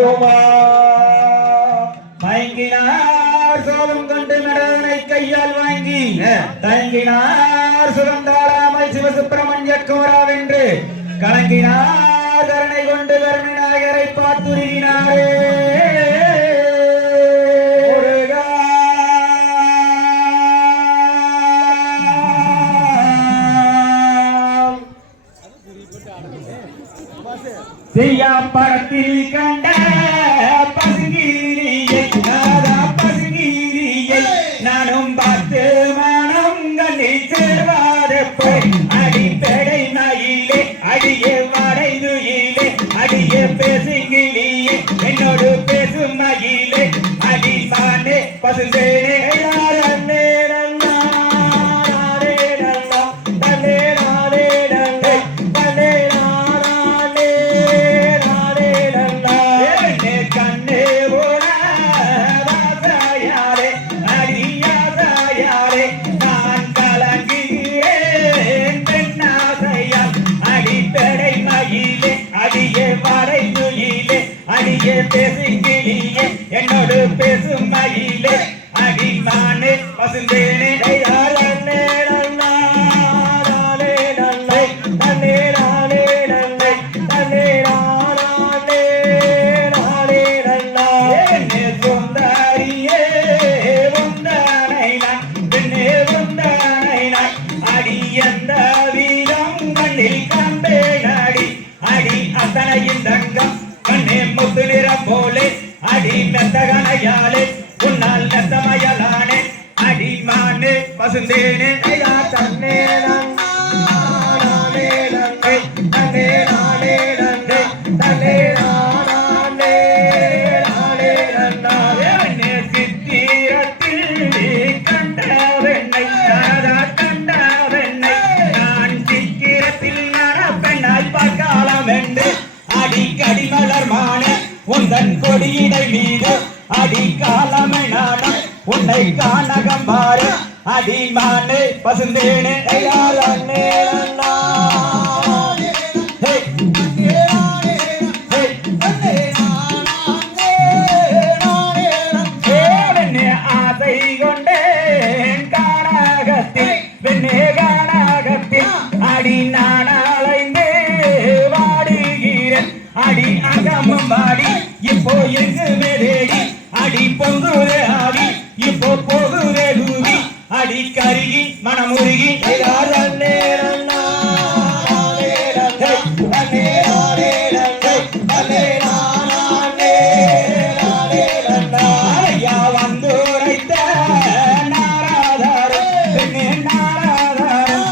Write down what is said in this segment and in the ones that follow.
அதுமா மயங்கினார் சோகம் கொண்டு நடனை கையால் வாங்கி தயங்கினார் சுகந்தாராமல் சிவசுப்பிரமணிய கோராவென்று கலங்கினார் கருணை கொண்டு கருணை நாயகரை பார்த்துருகினாரே. செய்யா படத்தில் கண்ட பேசுங்கிலியே என்னோடு பேசும் மகிலே அடி சானே பசுந்தேனே நுயிலே அடிய பேசுங்கிலியே என்னோடு பேசும் மயிலே. அடிமானே பசுந்தேனே. யாரன்னே நானே. நன்னை தன்னே முத்து போலே அடி மெத்தகனையாலே உன்னால் நெத்தமயலானே அடிமானே பசுந்தேனே ஐயா உந்தன் கொடியிடை மீது அடி காலமை உன்னை காணகம் பாரு. அடிமானே பசுந்தேனே ஐயார் அண்ணே. அண்ணா ஹே, ஹே, வாடி அடி பொங்குதே ஆவி இப்போ போகுதே கூவி அடி கருகி மனமுருகி. ஐயா வந்துரைத்த நாராதாரம், பெண்ணே நாராதாரம்.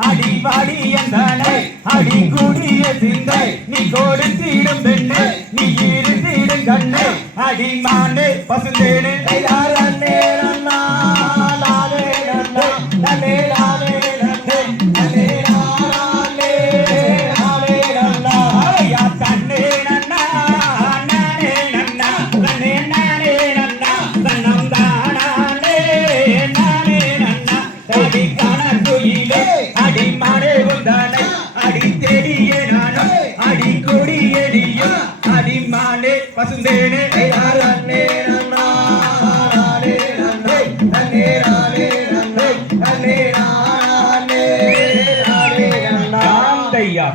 அடிவடி என்றனை அடி கூடிய கொடுத்திடும் பெண்ணு நீ இருந்திடும் கண்ணு. அடிமானே பசுந்தேனு வசுந்தேனே அண்ணா அண்ணே அண்ணா